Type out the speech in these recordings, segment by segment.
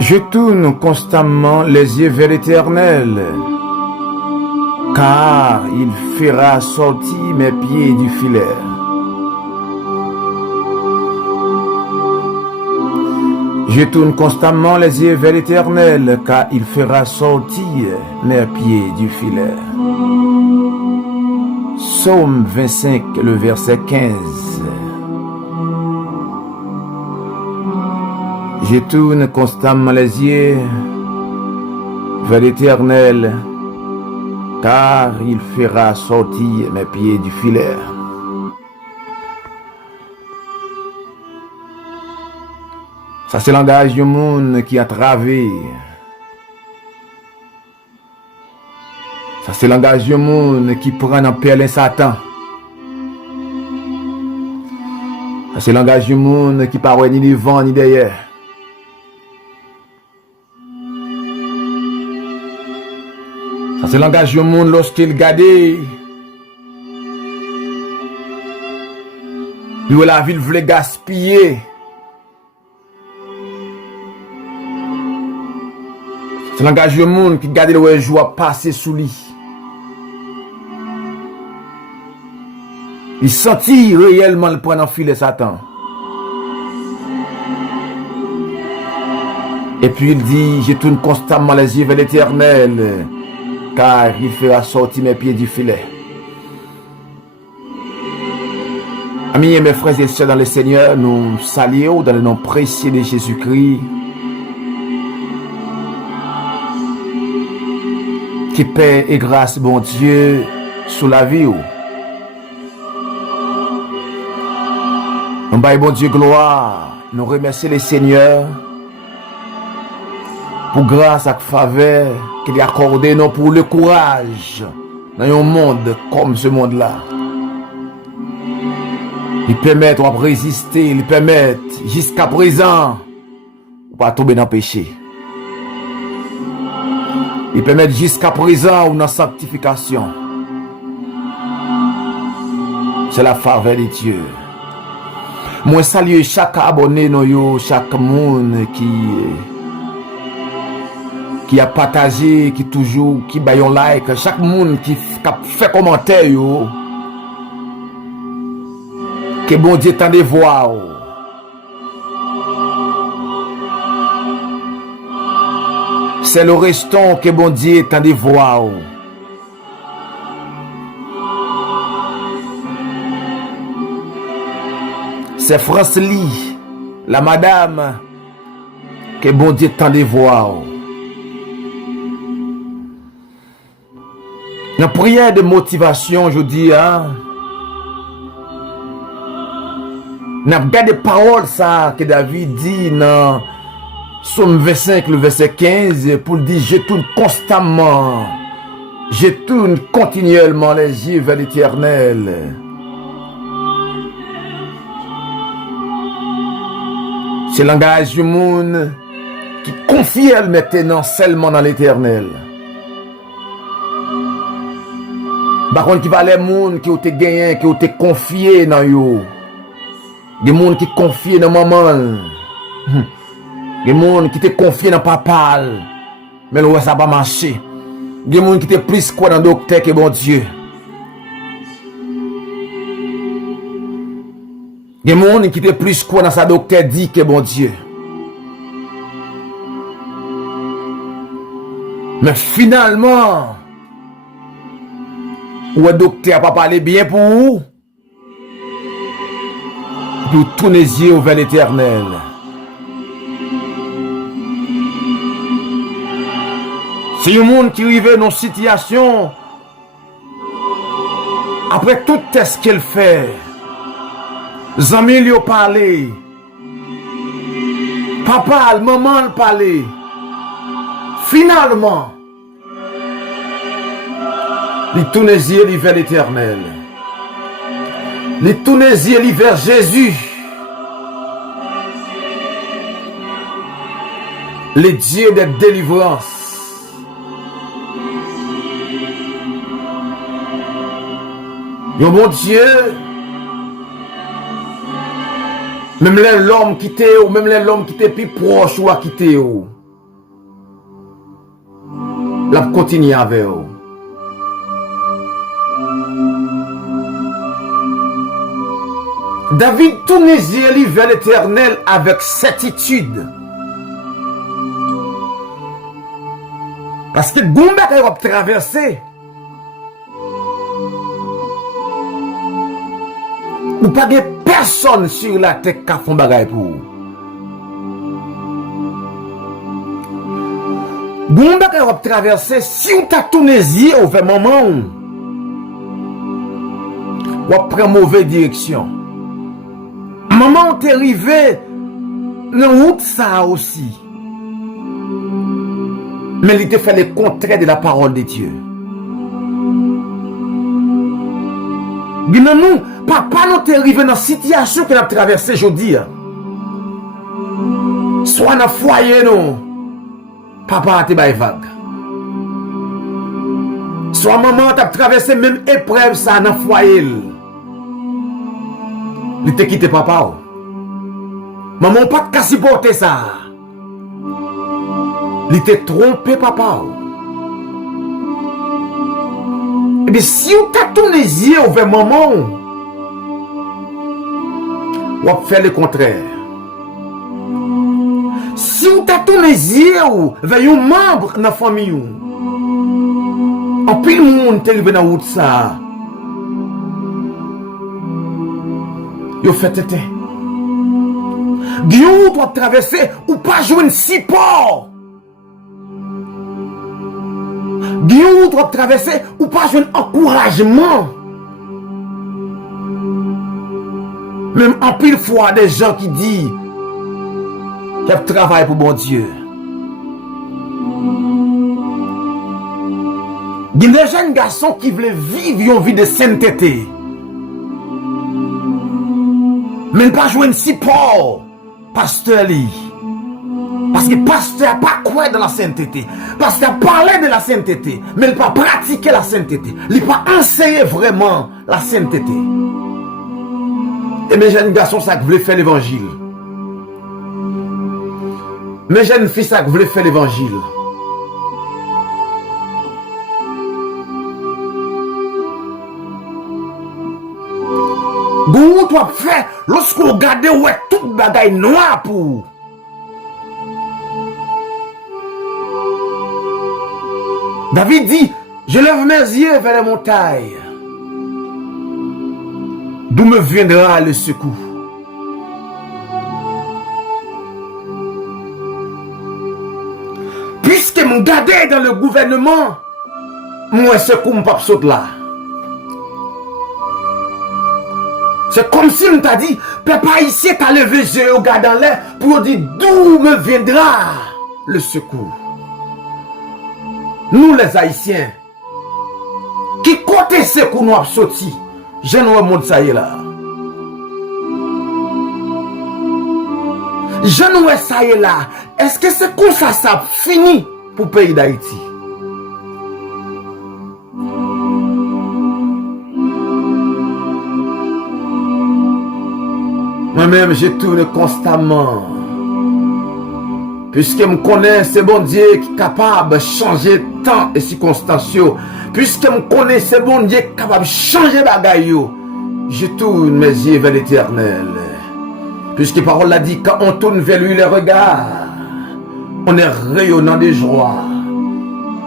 Je tourne constamment les yeux vers l'Éternel, car il fera sortir mes pieds du filet. Je tourne constamment les yeux vers l'Éternel, car il fera sortir mes pieds du filet. Psaume 25, le verset 15. Je tourne constamment les yeux vers l'Éternel, car il fera sortir mes pieds du filet. Ça, c'est le langage du monde qui a travé. Ça, c'est le langage du monde qui prend en perle Satan. Ça, c'est le langage du monde qui parle ni devant ni derrière. Ça, c'est le langage du monde lorsqu'il regarde. Lui, la ville voulait gaspiller. C'est le langage du monde qui regarde le joie passer sous lui. Il sentit réellement le point d'enfiler Satan. Et puis il dit, je tourne constamment les yeux vers l'Éternel, car il fera sortir mes pieds du filet. Amis et mes frères et sœurs dans le Seigneur, nous saluons dans le nom précieux de Jésus-Christ. Qui paix et grâce, bon Dieu, sous la vie. Nous baillons, bon Dieu, gloire. Nous remercions le Seigneur pour grâce et faveur qu'il a accordé nous pour le courage dans un monde comme ce monde-là. Il permet de résister, il permet jusqu'à présent de ne pas tomber dans le péché. Il permet jusqu'à présent dans la sanctification. C'est la faveur de Dieu. Moi salue chaque abonné, chaque monde qui a partagé, qui toujours, qui baille un like, chaque monde qui fait commentaire, que bon Dieu t'en de voir. C'est le restant que bon Dieu t'en de voir. C'est Francely, la madame, que bon Dieu t'en de voir. Dans la prière de motivation, je dis, n'a pas de paroles ça que David dit dans Psaume 25, le verset 15, pour dire, je tourne constamment, je tourne continuellement les yeux vers l'Éternel. C'est le langage du monde qui confie maintenant seulement dans l'Éternel. Par contre, qui va les monde qui ont été gagnés, qui ont été confiés dans eux. Des gens qui confient dans maman. Des gens qui te confient dans papa. Mais le ça va pas marcher. Des gens qui te plus quoi dans le docteur que bon Dieu. Des gens qui te plus quoi dans sa docteur dit que bon Dieu. Mais finalement, le docteur n'a pas parlé bien pour vous. Pour tourner les yeux vers l'Éternel. Si le monde qui arrive dans une situation, après tout ce qu'elle fait, les amis lui ont parlé, papa, maman lui parlé, finalement, il tourne les yeux vers l'Éternel. Les tourner les yeux vers Jésus. Le Dieu de délivrance. Yo mon Dieu. Même l'homme qui t'est ou même l'homme qui t'est plus proche ou à quitter ou. La continue avec vous. David tourne les yeux vers l'Éternel avec certitude. Parce que Goumba a traversé. Ou pas de personne sur la terre qui a fait un bagage pour vous. Goumba a traversé, si vous avez tourné les yeux vers maman, vous prenez une mauvaise direction. Maman t'est arrivé dans la route ça aussi. Mais il te fait le contraire de la parole de Dieu. Nous, papa nous t'est arrivé dans la situation que nous avons traversée aujourd'hui. Soit dans le foyer, nous, papa a été vague. Soit maman t'a traversé même épreuve ça dans le foyer. Il t'a quitté papa. Maman pas qu'à supporter ça. Il t'a trompé papa. Et bien si vous t'as tourné les yeux vers maman, vous allez faire le contraire. Si vous t'as tourné les yeux vers un membre de la famille, en plus le monde est arrivé dans la route ça. Vous faites tête. Vous doit traverser ou pas jouer un support. Vous doit traverser ou pas jouer un encouragement. Même en pile fois des gens qui disent qu'ils travaillent pour bon Dieu. Il y a des jeunes garçons qui veulent vivre une vie de sainteté. Mais pas jouer un support, pasteur li. Parce que pasteur n'a pas quoi dans la sainteté. Pasteur parlait de la sainteté, mais il n'a pas pratiqué la sainteté. Il n'a pas enseigné vraiment la sainteté. Et mes jeunes garçons, ça voulaient faire l'évangile. Mes jeunes filles, ça voulaient faire l'évangile. Vous doit faire lorsque vous regardez ouais toute bagaille noire pour. David dit, je lève mes yeux vers les montagnes. D'où me viendra le secours? Puisque mon gardé dans le gouvernement, moi secours me pas saute là. C'est comme si on t'a dit, papa ici t'a levé les yeux au gars dans l'air pour dire d'où me viendra le secours. Nous les Haïtiens, qui côté secours nous a sorti, je ne remonte ça y est là. Je ne vois ça y est là. Est-ce que c'est comme ça fini pour le pays d'Haïti? Moi-même, je tourne constamment. Puisque je connais ce bon Dieu qui est capable de changer temps et circonstances. Puisque je connais ce bon Dieu qui est capable de changer les bagailles. Je tourne mes yeux vers l'Éternel. Puisque la parole a dit, quand on tourne vers lui les regards, on est rayonnant de joie.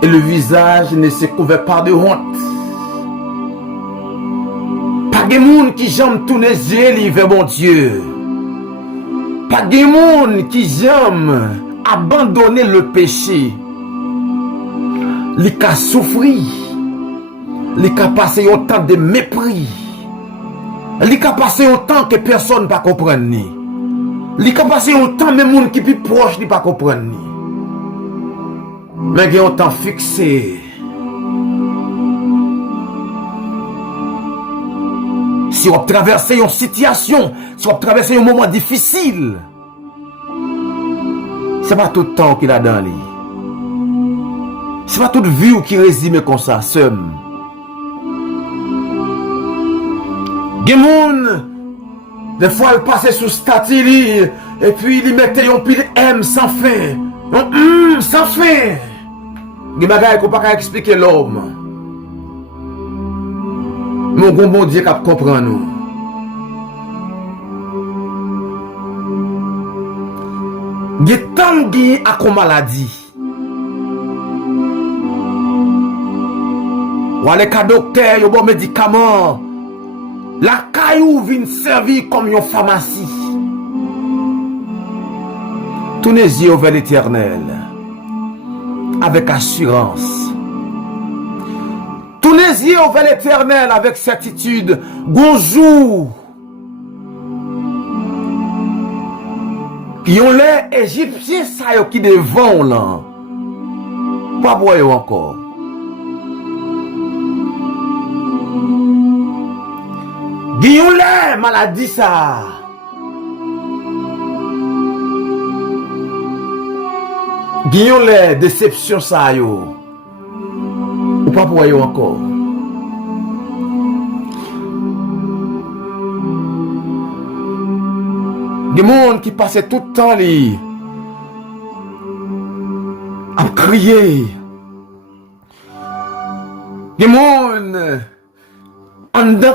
Et le visage ne se couvre pas de honte. Pas de monde qui j'aime tourner les yeux vers mon Dieu. Pas de monde qui j'aime abandonner le péché. Les cas souffrir. Les cas passer autant de mépris. Les cas passer autant que personne ne peut comprendre. Les cas passer autant même monde qui est plus proche ne peut pas comprendre. Mais il y a autant fixé. Si vous traversez une situation, si vous traversez un moment difficile, c'est pas tout le temps qu'il a dans lui. C'est pas toute vie qui résume comme ça, seul. Des gens, des fois, ils passaient sous statue et puis ils mettaient un pile M sans fin. Sans fin. Des bagages qu'on ne peut pas expliquer l'homme. Mon bon Dieu qui comprend nous. Des temps qui a comme maladie. Ou les cas docteur, yon bon médicament. La caillou vient servir comme une pharmacie. Tournez les yeux vers l'Éternel avec assurance. Tournez les yeux vers l'Éternel avec certitude. Bonjour. Yon les Égyptiens ça yo qui devant là. Pas boire encore. Yon les maladie ça. Yon les déception ça yo. Ou pas boire encore. Des gens qui passaient tout le temps li, à crier. Des gens en dedans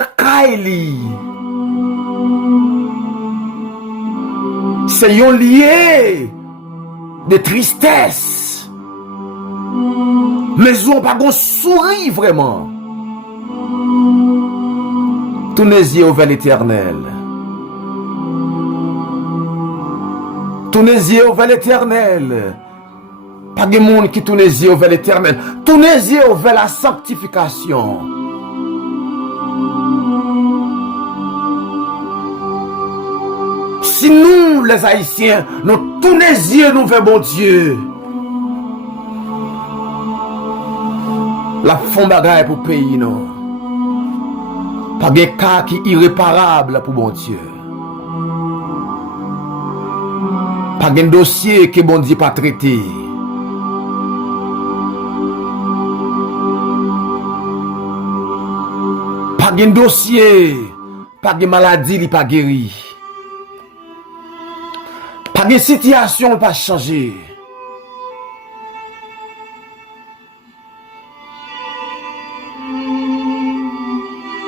c'est un lié de tristesse. Mais ils n'ont pas de sourire vraiment. Tournez les yeux vers l'Éternel. Tournez les yeux vers l'Éternel. Pas de monde qui tourne les yeux vers l'Éternel. Tournez les yeux vers la sanctification. Si nous, les Haïtiens, nous tournons les yeux nous vers bon Dieu, la fond bagaille pour le pays, non. Pas de cas qui irréparable pour bon Dieu. Pas de dossier que bon Dieu pas traité. Pas de dossier, pas de maladie, il pas guéri. Pas de situation, pas changé.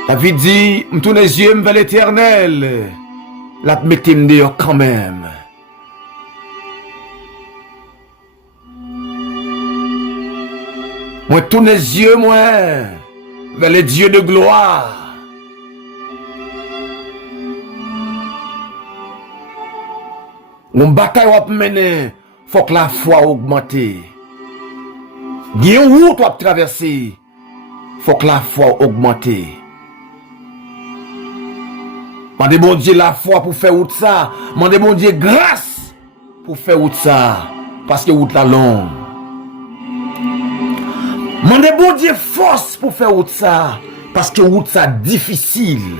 David dit, je tourne les yeux vers l'Éternel. La mettez dehors quand même. Moi tourne les yeux, moi, vers les dieux de gloire. Mon bataille va mener, faut que la foi augmente. Il y a une route à traverser, faut que la foi augmente. Mandez bon Dieu la foi pour faire route ça. Mandez bon Dieu grâce pour faire route ça. Parce que route la longue. Mandez bon Dieu force pour faire route ça. Parce que route ça difficile.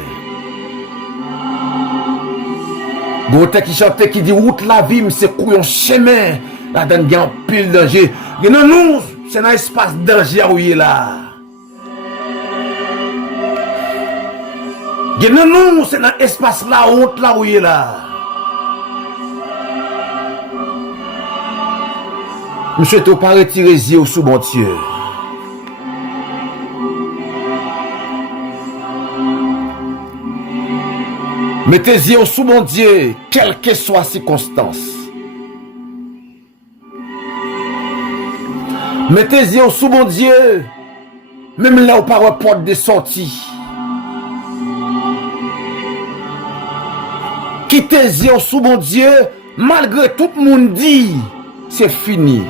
Gote qui chante qui dit route la vie, c'est couillon chemin. La donne gagne pile danger. Non, nous, c'est un espace danger où il est là. Non, nous, c'est un espace là, route là où il est là. Monsieur, tu pas retirer les yeux sous mon Dieu. Mettez les yeux sous mon Dieu, quelle que soit la circonstance. Mettez les yeux sous mon Dieu, même là où par une porte de sortie. Quittez les yeux sous mon Dieu, malgré tout le monde dit, c'est fini.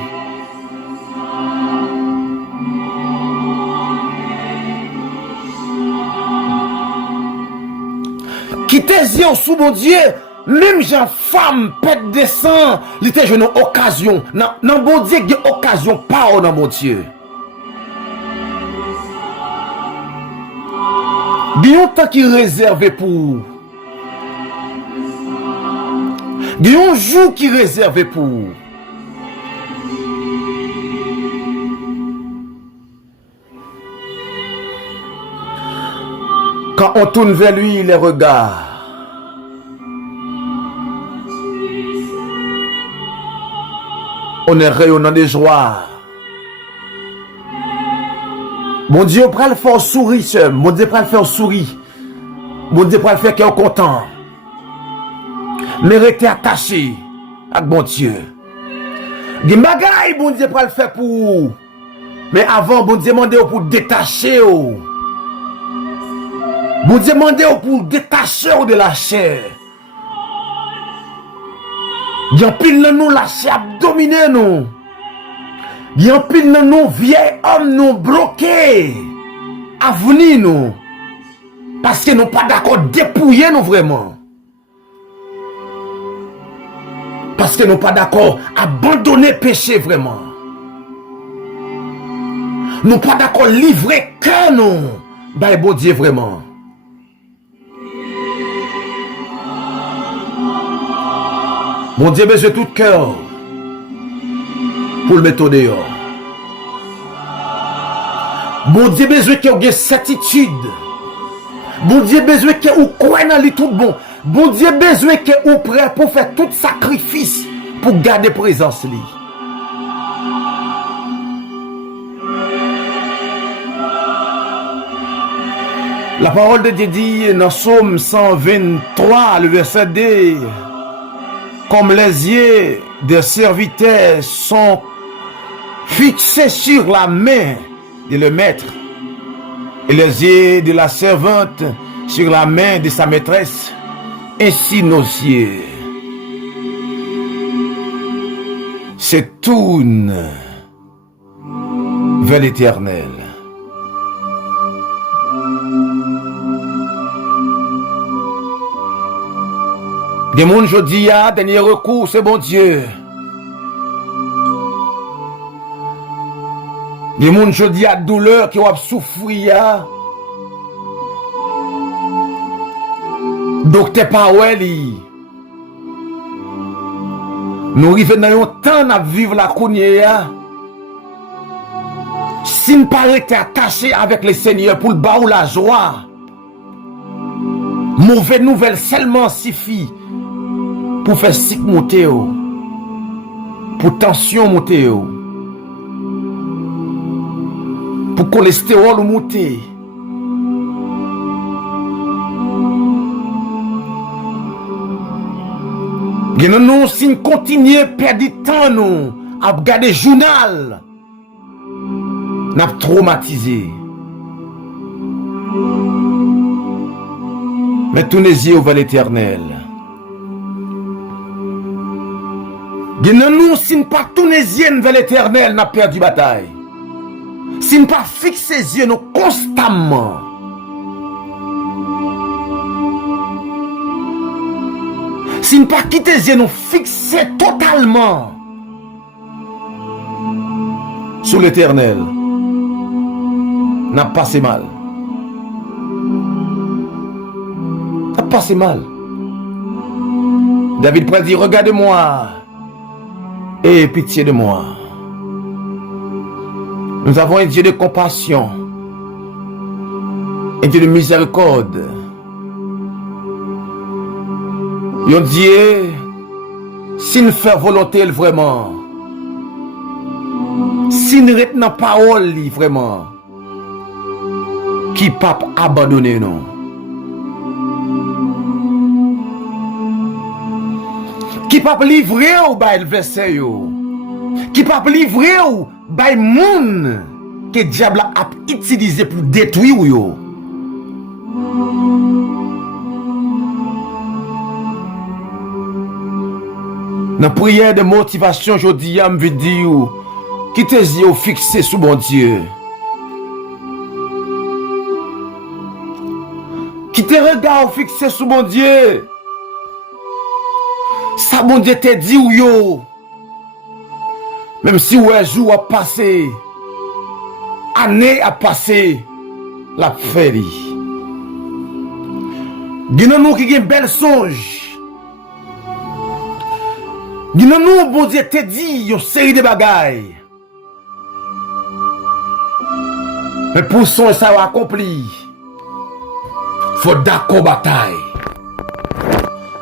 Quittez les yeux sous mon Dieu, même jeune femme pète des sangs, il était une occasion. Non, bon Dieu, il y a une occasion, pas dans mon Dieu. Il y a un temps qui est réservé pour vous. Il y a un jour qui est réservé pour vous. Quand on tourne vers lui les regards, on est rayonnant de joie. Mon Dieu, prend le faire sourire, mon Dieu, prend le faire sourire. Mon Dieu, prend le faire qu'il est content. Mais restez attaché avec mon Dieu. Des bagailles, bon Dieu, prend le faire pour vous. Mais avant, bon Dieu, demandez pour détacher. Bon Dieu, demandez pour détacher de la chair. Il y a pile de nous, la chair dominée, nous. Il y a pile de nous, vieilles hommes, nous bloqués. À venir, nous. Parce que nous pas d'accord dépouiller, nous, vraiment. Parce que nous pas d'accord abandonner péché, vraiment. Nous pas d'accord livrer cœur, nous. Bah, bon Dieu, vraiment. Mon Dieu, besoin tout cœur pour le mettre dehors. Mon Dieu, besoin qu'il y ait certitude. Mon Dieu, besoin qu'il y ait croire dans lui tout bon. Mon Dieu, besoin qu'il y ait prêt pour faire tout sacrifice pour garder présence lui. La parole de Dieu dit dans Psaume 123, le verset 2. Comme les yeux des serviteurs sont fixés sur la main de le maître et les yeux de la servante sur la main de sa maîtresse, ainsi nos yeux se tournent vers l'Éternel. Des gens aujourd'hui, dernier recours, c'est bon Dieu. Des gens aujourd'hui, douleur qui ont souffrir. Docteur Powell, nous arrivons dans un temps à vivre la cognée. Si nous ne pas été attachés avec le Seigneur pour le bas ou la joie, mauvaise nouvelle seulement suffit pour faire sick monter, pour tension monter, pour cholestérol monter. Nous, si nous continuons à perdre du temps, nous, à regarder le journal, nous sommes traumatisés. Mais tous les yeux vers l'Éternel. Nous, si nous pas tous les yeux vers l'Éternel, nous avons perdu la bataille. Si nous pas fixer les yeux nous constamment, si nous pas quitter les yeux nous fixer totalement sur l'Éternel, nous avons passé mal. Nous avons passé mal. David pourrait dire, regardez-moi. Aie pitié de moi. Nous avons un Dieu de compassion, un Dieu de miséricorde, un Dieu, si nous faisons volonté vraiment, si nous retenons parole vraiment, qui pas abandonner nous. Qui pas livrer ou ba le verset yo, qui pas livrer ou ba moun que diable a utilisé pour détruire yo. Dans prière de motivation aujourd'hui, je veux dire qui tes yeux fixés sur mon Dieu. Qui tes regards fixés sur mon Dieu. Ça, mon Dieu, te dit ou yo. Même si un jour a passé, année a passé, la fait. Gen nous qui gen bel songe. Gen nous bon Dieu te dit une série de bagailles. Mais pour son ça va accompli. Faut d'accord bataille.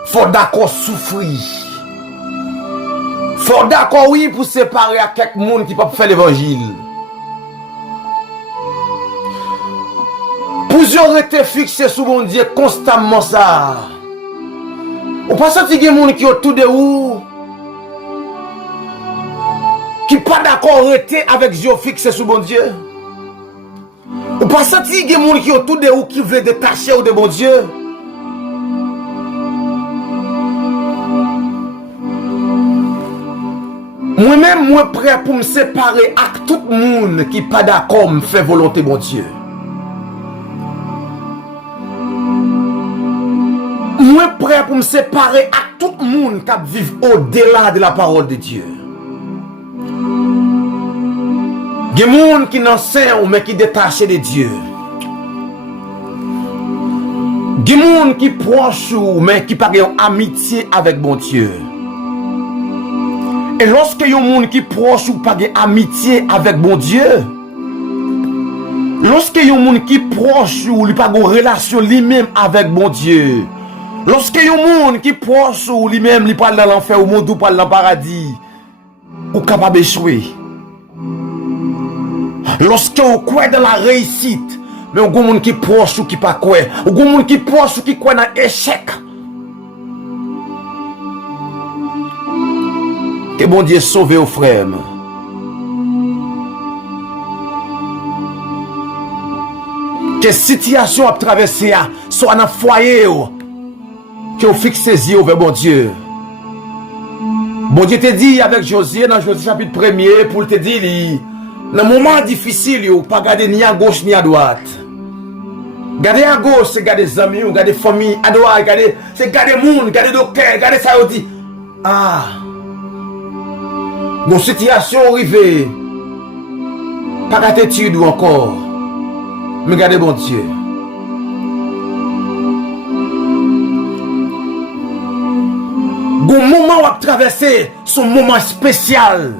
Faut d'accord souffrir. Faut d'accord oui pour séparer à quelques monde qui peut faire l'évangile. Plusieurs étaient fixés sur mon Dieu constamment ça. On pas senti qu'il y a des gens qui autour de vous qui pas d'accord été avec Dieu fixé sur mon Dieu. On pas senti qu'il y a des gens qui autour de vous qui veulent détacher de mon Dieu. Moi-même, moi prêt pour me séparer avec tout le monde qui pas d'accord me fait volonté mon Dieu. Moi prêt pour me séparer avec tout le monde qui vit au-delà de la parole de Dieu. Il y a des gens qui n'enseignent mais qui détachent de Dieu. Il y a des gens qui proches mais qui pas ont amitié avec bon Dieu. Et lorsque il y a des gens qui proches ou pas amitié avec bon Dieu, lorsque il y a des gens qui proches ou pas une relation lui-même avec bon Dieu, lorsque il y a des gens qui proches ou lui-même il parle dans l'enfer ou monde ou parle dans le paradis, ou capable d'échouer. Lorsque vous croyez dans la réussite, mais il y a des gens qui proches ou qui pas croient, il y a des gens qui proches ou qui croient dans l'échec. Que bon Dieu sauve aux frères. Que situation a traversé soit dans le foyer que vous fixez les yeux vers bon Dieu. Bon Dieu te dit avec Josué dans Josué chapitre 1er pour te dire dans un moment difficile, vous ne pas garder ni à gauche ni à droite. Garder à gauche, c'est garder les amis, garder la famille, à droite, c'est garder le monde, garder le docteur, garder ça, on dit. Ah! Mon situation arrivée, pas d'attitude ou encore, mais gardez bon Dieu. Bon moment où à traverser son moment spécial,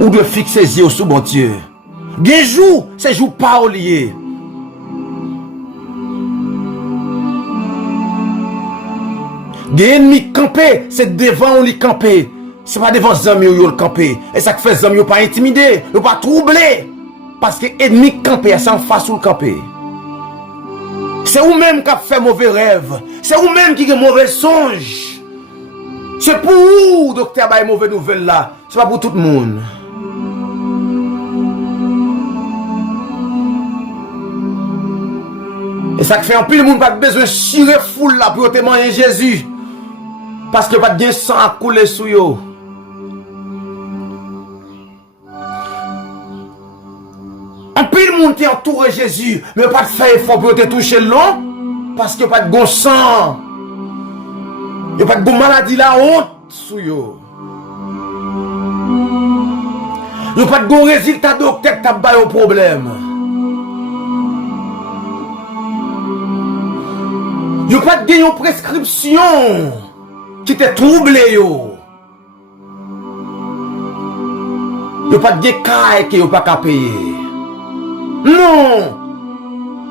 ou de fixer les yeux sur bon Dieu. Des jours, c'est jour pas lié. Des ennemis campés, c'est devant les campés. C'est pas devant les amis ou le campé. Et ça fait les amis pas intimider, pas troubler. Parce que ennemis campés, c'est en face ou le campé. C'est vous-même qui fait mauvais rêve. C'est vous-même qui a mauvais songe. C'est pour vous, docteur, bah, mauvais nouvelle là. C'est pas pour tout le monde. Et ça fait un peu le monde pas besoin de chirer foule là pour témoigner Jésus. Parce que pas de sang à couler sous yo. Un peu le monde est entouré Jésus, mais pas de faire effort pour te toucher l'eau. Parce que pas de bon sang. Il n'y a pas de bonne maladie la honte sous yo. Il n'y a pas de bon résultat docteur qui t'a pas au problème. Il n'y a pas de gain prescription qui te troublé yo. Il n'y a pas de gain qui n'a pas qu'à payer. Non.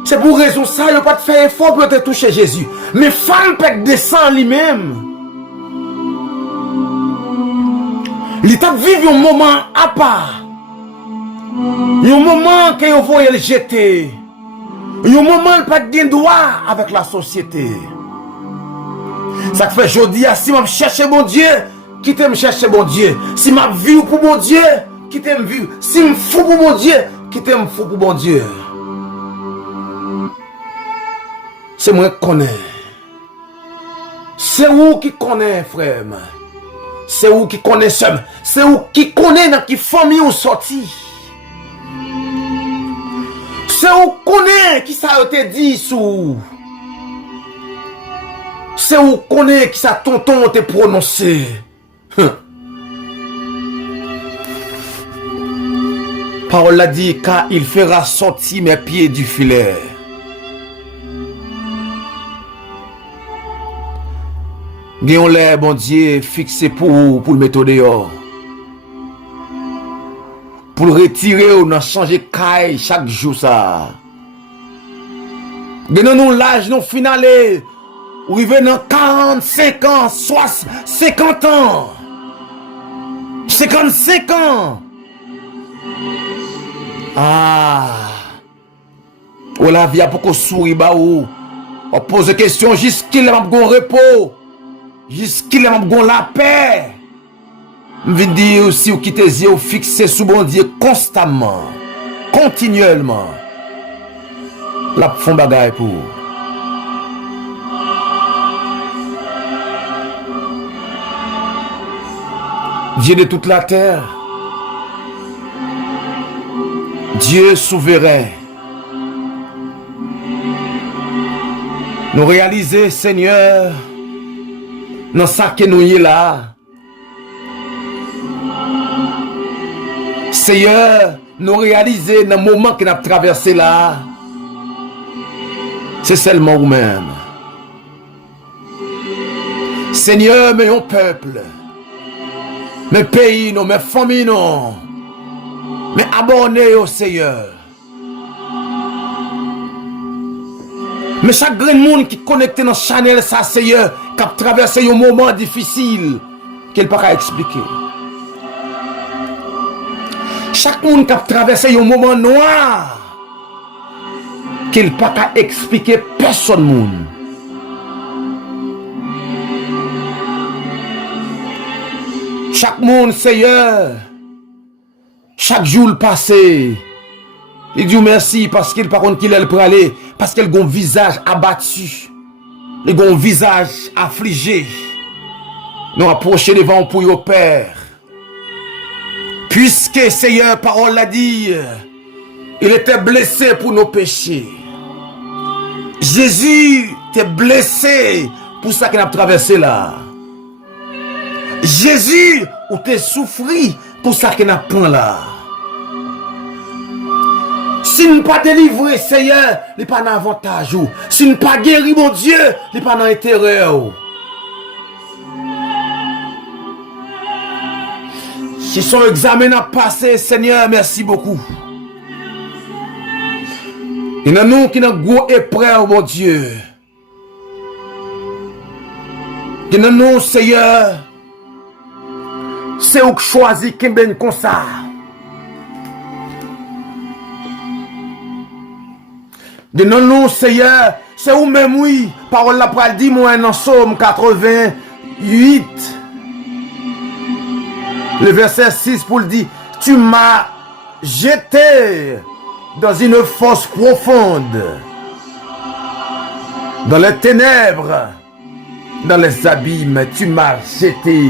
C'est pour raison ça, il n'y a pas de faire effort pour te toucher Jésus. Mais femme peut descendre lui-même. L'État vit un moment à part. Il y a un moment qu'il faut le jeter. Il y a un moment où il n'y a pas de droit avec la société. Ça fait aujourd'hui, si je cherche mon Dieu, quittez me chercher mon Dieu. Si je vis pour mon Dieu, quittez me vivre. Si je me fous pour mon Dieu, quittez me fous pour mon Dieu. C'est moi qui connais. C'est vous qui connaissez, frère. C'est vous qui connaissez. C'est vous qui connaissez dans quelle famille vous sorti. C'est vous qui connaissez qui ça a été dit sous. C'est vous qui connaissez qui ça tonton a été prononcé. Parole l'a dit, car il fera sortir mes pieds du filet. Gayon l'air, bon Dieu, fixé pour le mettre dehors. Pour le retirer ou non changer caille chaque jour ça. Gayon nous l'âge nous finalé. Ou arrivé dans 45 ans, 50 ans. 55 ans. Ah. Ou la vie a beaucoup souri ba ou. On pose question jusqu'il a bon repos. Jusqu'il a bon la paix. Je dire aussi ou qui tes yeux fixés sous bon Dieu constamment. Continuellement. La font bagaille pour. Dieu de toute la terre, Dieu souverain, nous réaliser, Seigneur, dans ça que nous y est là. Seigneur, nous réaliser dans le moment que nous avons traversé là, c'est seulement vous-même. Seigneur, mais un peuple. Mes pays, non, mes familles, non. Mais abonnez au Seigneur. Mais chaque grand monde qui est connecté dans le channel, ça, Seigneur, qui a traversé un moment difficile, qu'il ne peut pas expliquer. Chaque monde qui a traversé un moment noir, qu'il ne peut pas expliquer personne monde. Chaque monde, Seigneur, chaque jour passé, il dit merci parce qu'il par contre qu'il est pour aller, parce qu'il a un visage abattu, il a un visage affligé. Nous approchons devant pour le Père. Puisque Seigneur, parole l'a dit, il était blessé pour nos péchés. Jésus était blessé pour ça qu'il a traversé là. Jésus, ou t'es souffri pour ça qu'il n'a pas là. Si nous pas délivré, Seigneur, il n'est pas dans avantage. Si nous pas guéri, mon Dieu, il n'est pas dans intérêt. Si son examen a passé, Seigneur, merci beaucoup. Il y a nous qui avons gros épreuve, mon Dieu. Il y a nous, Seigneur, c'est où que choisit qui ben comme ça. De nous, Seigneur, c'est où même oui, parole la pral dit moi dans Psaume 88, le verset 6 pour le dire, tu m'as jeté dans une fosse profonde, dans les ténèbres, dans les abîmes, tu m'as jeté.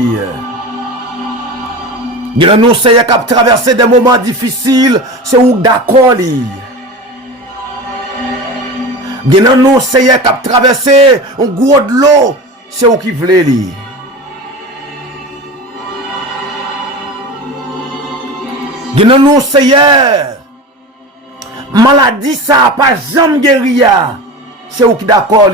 De nous, Seigneur, qui a traversé des moments difficiles, c'est où d'accord. De nous, Seigneur, qui a traversé un gros de l'eau, c'est où qui voulait. De nous, Seigneur, maladie ça pas jamais guéri, c'est où qui d'accord.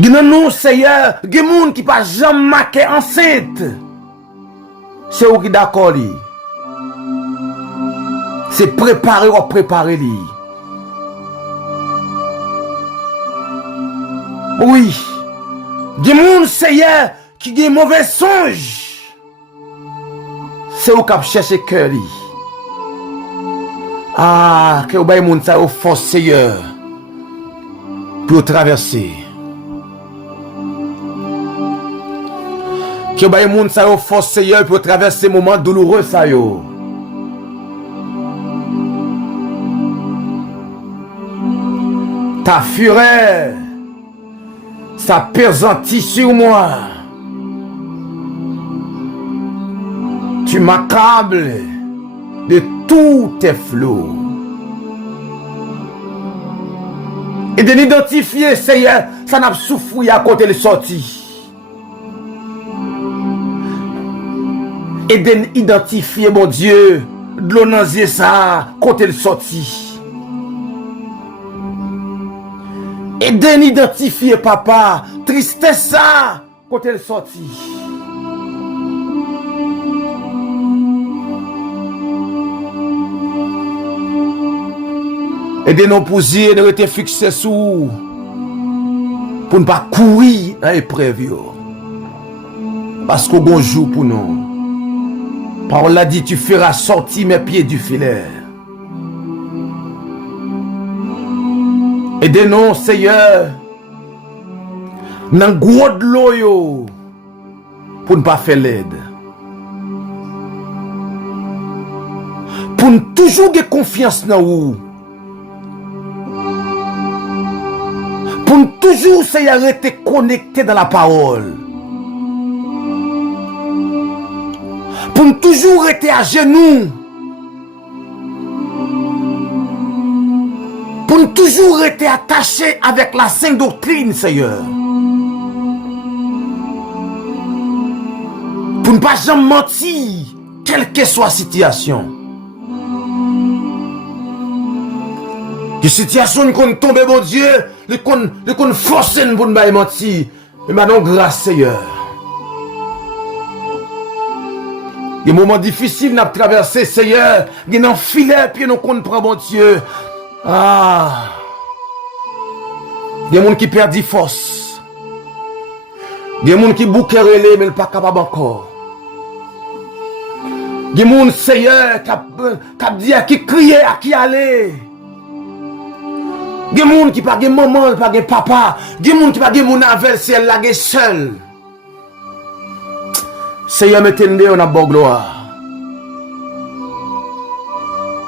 Nous, Seigneur, il y a des gens qui ne pas jamais marqué enceinte. C'est où qui d'accord. C'est préparer ou préparer. Oui. Il y a des gens, Seigneur, qui ont des mauvais songes. C'est où qui cherche le cœur. Ah, que vous avez des gens qui force, Seigneur, pour traverser. Que les gens sa yo force Seigneur pour traverser ces moments douloureux ça yo. Ta fureur, ça pesantit sur moi. Tu m'accables de tous tes flots. Et de l'identifier, Seigneur, ça n'a pas souffert à côté de sortie. Et d'identifier, mon Dieu, de l'onanzier ça, côté le sorti. Aidez d'identifier papa, tristesse ça, quand elle sortit. Aidez-nous pour dire, de rester fixés sur pour ne pas courir dans l'épreuve. Parce qu'au bon jour pour nous. Parole l'a dit, tu feras sortir mes pieds du filet. Aidez-nous, Seigneur, dans le gros de l'eau, pour ne pas faire l'aide. Pour toujours avoir confiance dans vous. Pour toujours Seigneur rester connecté dans la parole. Pour toujours rester à genoux. Pour toujours rester attaché avec la sainte doctrine, Seigneur. Pour ne pas jamais mentir, quelle que soit la situation. Les situations qu'on tombe, mon Dieu, les qu'on force pour ne pas mentir. Mais maintenant, grâce, Seigneur. Les moments difficiles nous traversé, Seigneur. Il y a un filet, puis nous comprenons, mon Dieu. Ah. Il y a des gens qui perdent force. Il y a des gens qui bouquent relais, mais ne sont pas capables encore. Il y a des gens, Seigneur, qui crient, qui allait. Il y a des gens qui pas de maman, pas de papa. Il y a des gens qui pas de mon avec, c'est là seul. Seigneur, mettez-nous dans bonne gloire.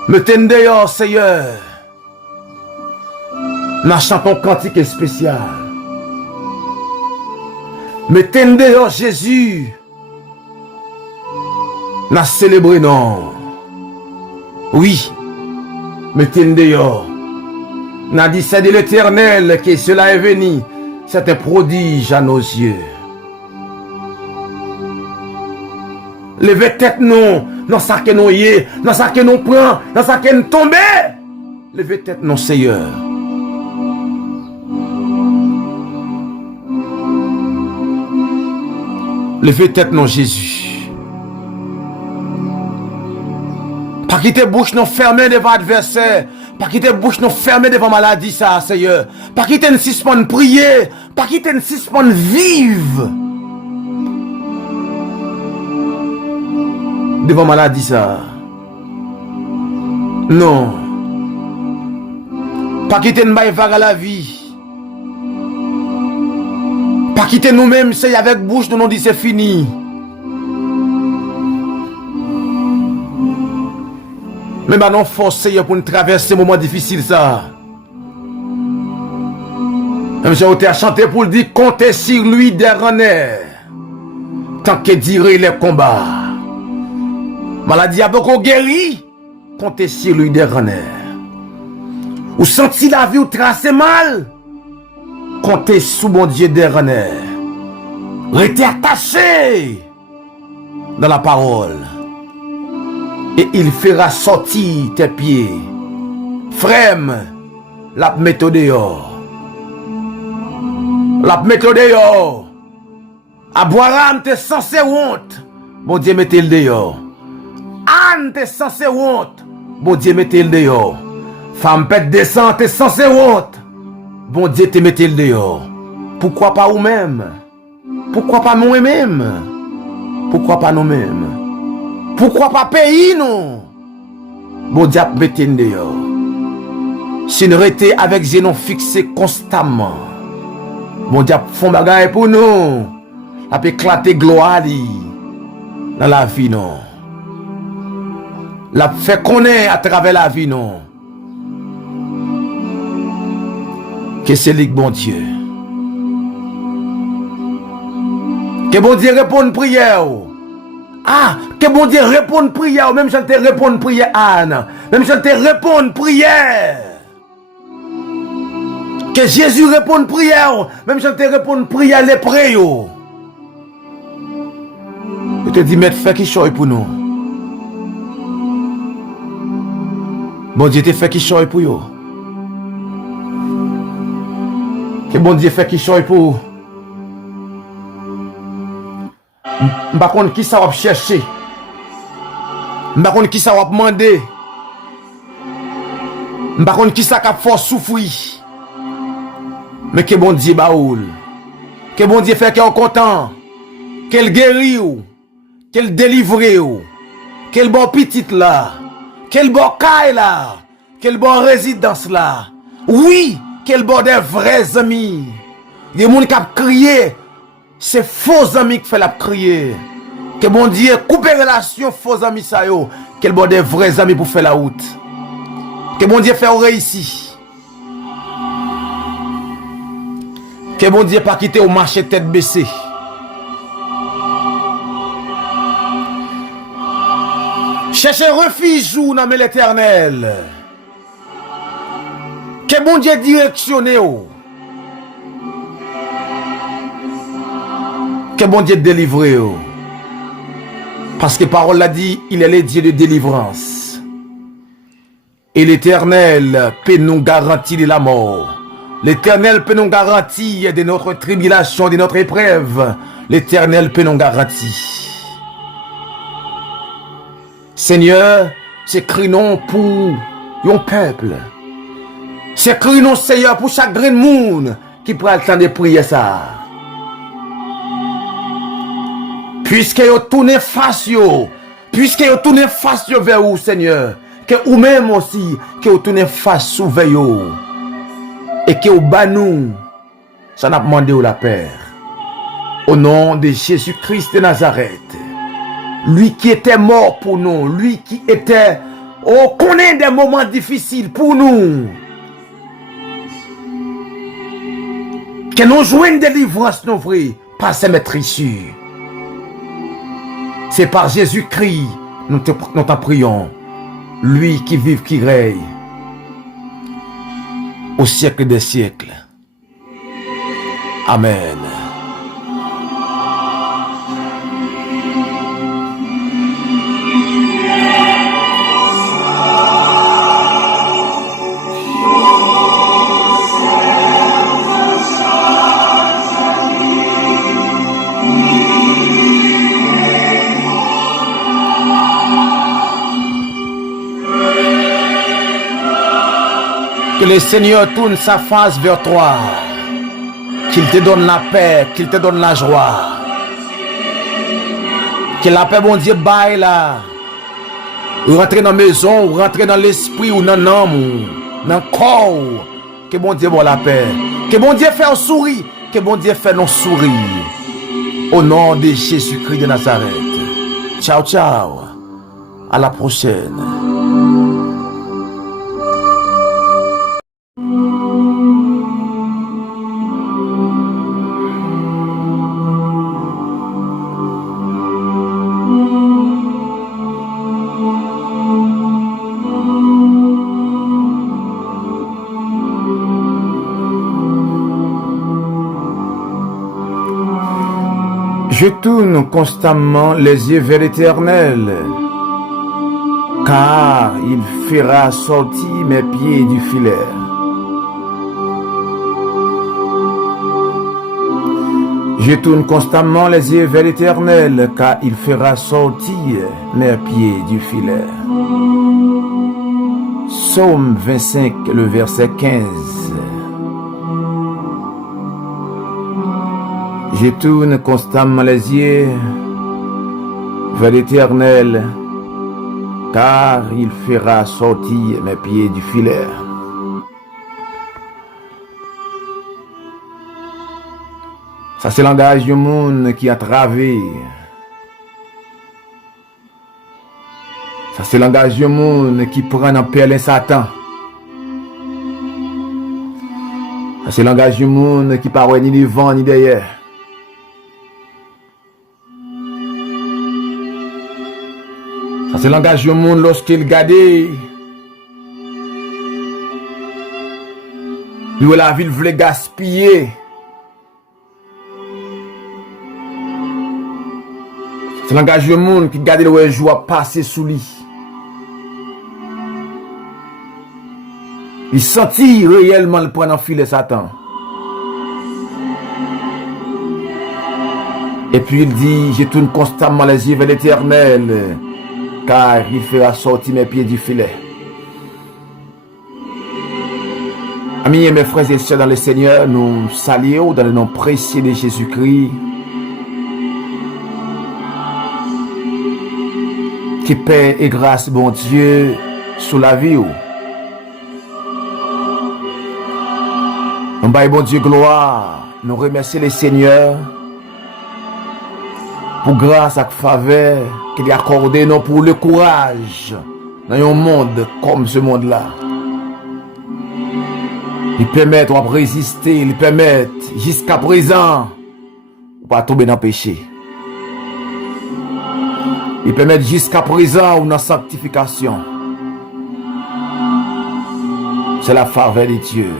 Mettez-nous, Seigneur. Nous chantons un cantique spécial. Mettez-nous, Jésus. Nous célébrons, non. Oui. Mettez-nous. Nous dit c'est de l'Éternel que cela est venu. C'est un prodige à nos yeux. Levez tête nous, dans ça que nous y est, dans ça que nous prenons, dans ça que nous tombons. Levez tête nous, Seigneur. Levez tête nous, Jésus. Pas quitter bouche nous fermée devant adversaire. Pas quitter bouche nous fermée devant maladie, ça, Seigneur. Pas quitter nous suspendre prier. Pas quitter nous suspendre vivre. Devant maladie, ça. Non. Pas quitter nous vague à la vie. Pas quitter nous-mêmes, c'est avec bouche, nous dit c'est fini. Mais maintenant, force, Seigneur, pour nous traverser ces moments difficiles, ça. Même j'ai été à chanter pour le dire, comptez sur lui dernier. Tant que durer les combats. Maladie a beaucoup guéri. Comptez sur lui dernier. Ou senti la vie ou tracé mal. Comptez sous mon Dieu dernier. Restez attaché dans la parole. Et il fera sortir tes pieds. Frème, la méthode dehors. La méthode dehors. Abraham t'es censé honte. Bon Dieu mettez le dehors. Anne t'es censé honte. Bon Dieu mettez le dehors. Femme pète descend t'es censé honte. Bon Dieu te mettez le dehors. Pourquoi pas nous-mêmes? Pourquoi pas nous-mêmes? Pourquoi pas nous-mêmes? Pourquoi pas pays nous? Bon Dieu mettez le dehors. Si nous restions avec génon fixé constamment. Bon Dieu font bagaille pour nous. A peut éclater gloire dans la vie non. La fait connaître à travers la vie non. Que c'est lui bon Dieu. Que bon Dieu réponde prière. Ah, que bon Dieu réponde prière. Même si je te réponds prière Anne. Même si je te réponds prière. Que Jésus réponde prière. Même si je te réponds prière les pré-yo. Je te dis, mais fais qui choisit pour nous. Bon Dieu te fait qui choisit pour nous. Que bon Dieu fait qui choisit pour. Par contre, qui ça va chercher? Par contre, qui ça va demander? Par contre, qui ça va faire souffrir? Mais que bon Dieu baoul. Que bon Dieu fait qu'il est content. Qu'elle guérit ou. Qu'elle délivre ou. Qu'elle bon petit là. Qu'elle bon caille là. Qu'elle bon résidence là. Oui, qu'elle bon des vrais amis. Des gens qui crié. C'est faux amis qui fait la crier. Que bon Dieu coupe relation faux amis ça yo. Qu'elle bon des vrais amis pour faire la route. Que bon Dieu fait réussir. Que bon Dieu pas quitter au marché tête baissée. Cherchez refuge ou dans l'Éternel. Que bon Dieu directionne. Que bon Dieu délivre. Parce que parole l'a dit, il est le Dieu de délivrance. Et l'Éternel peut nous garantir de la mort. L'Éternel peut nous garantir de notre tribulation, de notre épreuve. L'Éternel peut nous garantir. Seigneur, c'est cri non pour un peuple. C'est cri non, Seigneur, pour chaque grand monde qui prend le temps de prier ça. Puisque vous tournez face, puisque vous tournez face vers vous, Seigneur, que vous même aussi, que vous tournez face vers vous. Et que vous banou, ça n'a pas demandé la Père. Au nom de Jésus-Christ de Nazareth. Lui qui était mort pour nous, lui qui était, connaît des moments difficiles pour nous. Que nous jouons une délivrance, nous frères, par ces maîtres issus. C'est par Jésus-Christ, nous t'en prions. Lui qui vive, qui règne. Au siècle des siècles. Amen. Que le Seigneur tourne sa face vers toi. Qu'il te donne la paix, qu'il te donne la joie. Que la paix, bon Dieu, baille là. Rentrer dans la maison, ou rentrer dans l'esprit, ou dans l'âme, dans le corps. Que bon Dieu voit la paix. Que bon Dieu fait un sourire. Que bon Dieu fait nos sourires. Au nom de Jésus-Christ de Nazareth. Ciao, ciao. À la prochaine. Je tourne constamment les yeux vers l'Éternel, car il fera sortir mes pieds du filet. Je tourne constamment les yeux vers l'Éternel, car il fera sortir mes pieds du filet. Psaume 25, le verset 15. Je tourne constamment les yeux vers l'Éternel, car il fera sortir mes pieds du filet. Ça, c'est le langage du monde qui a travé. Ça, c'est le langage du monde qui prend en perle Satan. Ça, c'est le langage du monde qui ne parle ni devant ni derrière. Ça, c'est le langage du monde lorsqu'il regarde. Lui, la ville voulait gaspiller. C'est le langage du monde qui regarde le jour passer sous lui. Il sentit réellement le point d'enfiler Satan. Et puis il dit, je tourne constamment les yeux vers l'Éternel, car il fera sortir mes pieds du filet. Amis et mes frères et sœurs dans le Seigneur, nous saluons dans le nom précieux de Jésus-Christ. Que paix et grâce, bon Dieu, sous la vie. Nous baillons, bon Dieu, gloire. Nous remercions le Seigneur pour grâce et faveur qu'il a accordé nous pour le courage dans un monde comme ce monde-là. Il permet de résister, il permet jusqu'à présent de ne pas tomber dans le péché. Il permet jusqu'à présent une sanctification. C'est la faveur de Dieu.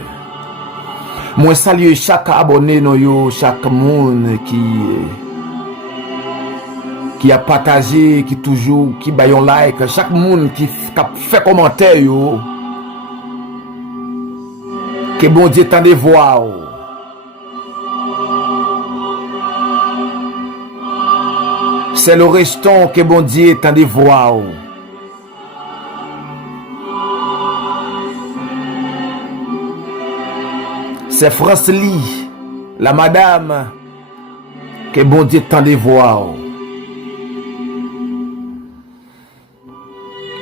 Moi salue chaque abonné, chaque monde qui a partagé, qui toujours, qui baille un like, chaque monde qui fait commentaire, que bon Dieu t'en de voir. C'est le restant que bon Dieu t'en de voir. C'est Francely, la madame, que bon Dieu t'en de voir.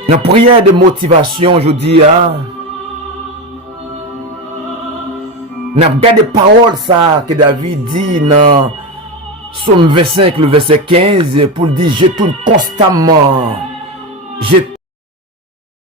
Une prière de motivation, je dis, hein. N'a pas de paroles ça que David dit dans Psaume 25, le verset 15, pour dire, je tourne constamment. Je